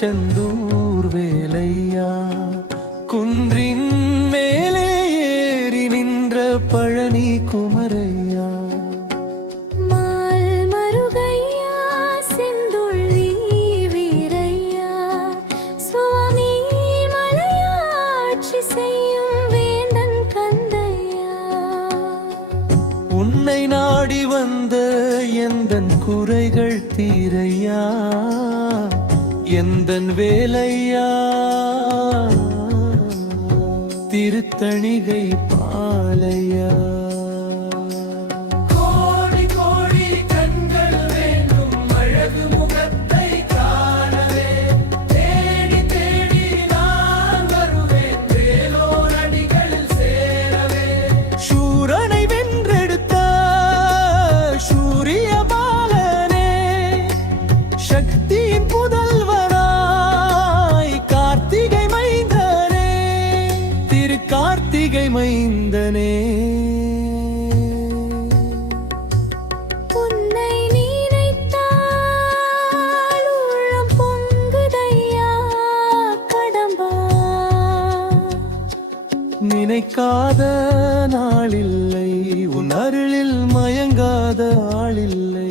திருச்செந்தூர் வேலையா, குன்றின் மேலே ஏறி நின்ற பழனி குமரையா, உன்னை நாடி வந்த எந்தன் குறைகள் தீரையா, எந்தன் வேலையா, திருத்தணிகை பாலையா. கார்த்திகை மைந்தனே, உன்னை நினைத்தால் உள்ளம் பொங்குதையா கடம்பா, நினைக்காத நாளில்லை, உன் அருளில் மயங்காத ஆளில்லை.